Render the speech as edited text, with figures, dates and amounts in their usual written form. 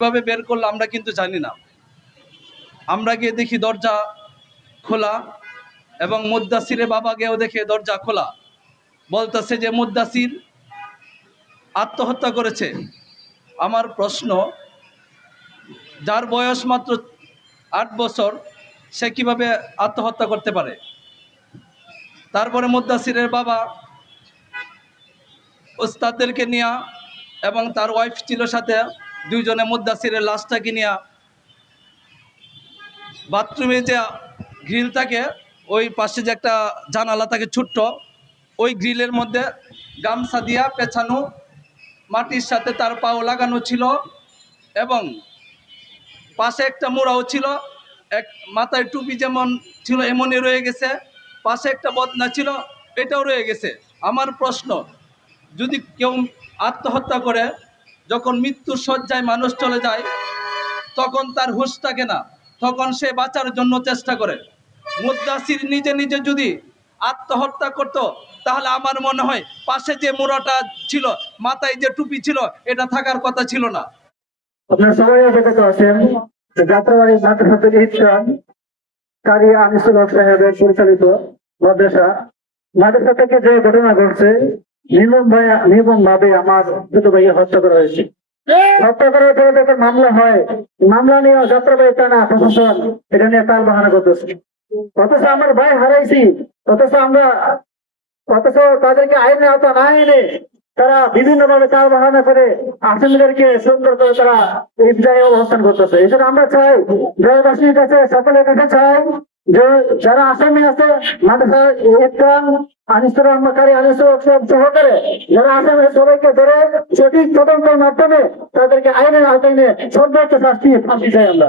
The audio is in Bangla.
কিভাবে বের করলো আমরা কিন্তু জানি না। আমরা গিয়ে দেখি দরজা খোলা, এবং মুদ্দাসিরের বাবা গিয়েও দেখে দরজা খোলা। বলতেছে যে মুদ্দাসির আত্মহত্যা করেছে। আমার প্রশ্ন, যার বয়স মাত্র 8 বছর, সে কিভাবে আত্মহত্যা করতে পারে? তারপরে মুদ্দাসিরের বাবা ওস্তাদদেরকে নিয়ে এবং তার ওয়াইফ ছিল সাথে, দুইজনে মুদ্দাসিরের লাশটাকে নিয়ে বাথরুমে যে গ্রিল থাকে, ওই পাশে যে একটা জানালা থাকে ছোট্ট, ওই গ্রিলের মধ্যে গামছা দিয়া পেছানো, মাটির সাথে তার পাও লাগানো ছিল, এবং পাশে একটা মোড়াও ছিল। এক মাথায় টুপি যেমন ছিল এমনই রয়ে গেছে, পাশে একটা বদনা ছিল, এটাও রয়ে গেছে। আমার প্রশ্ন, যদি কেউ আত্মহত্যা করে, যখন মৃত্যুর শয্যায় মানুষ চলে যায়, তখন তার হুঁশ থাকে না, তখন সে বাঁচার জন্য চেষ্টা করে। মুদ্দাসির নিজে নিজে যদি আত্মহত্যা করত, তাহলে আমার মনে হয় পাশে যে মোড়াটা ছিল, মাথায় যে টুপি ছিল, এটা থাকার কথা ছিল না। আপনার সবাই অবগত আছেন যাত্রাবাড়ি মাদ্রাসা থেকে ইসলাম কারি আনিসুল হক সাহেবের পরিচালিত মাদ্রাসা থেকে যে ঘটনা ঘটছে, নির্মম ভাবে আমার ছোট ভাইকে হত্যা করা হয়েছে। হত্যা করার পরে যখন মামলা হয়, মামলা নিয়ে যাত্রাবাড়ি থানা প্রশাসন এটা নিয়ে তার বাহানা করতেছে। অথচ আমার ভাই হারাইছি, অথচ তাদেরকে আইনে আওতা না এনে তারা বিভিন্ন ভাবে তার বাহানা করে আসামিদেরকে সুন্দর করে তারা এই জায়গায় অবস্থান করতেছে। এছাড়া আমরা চাই জয়বাসীর কাছে, সকলের কাছে চাই যে যারা আসামি আছে মাদ্রাসা ইকরাম আনিসুর রহমান কারি আনিসুর সহকারে যারা আসামি, সবাইকে ধরে সঠিক তদন্তের মাধ্যমে তাদেরকে আইনের আওতায় নিয়ে সর্বোচ্চ শাস্তি চাই আমরা।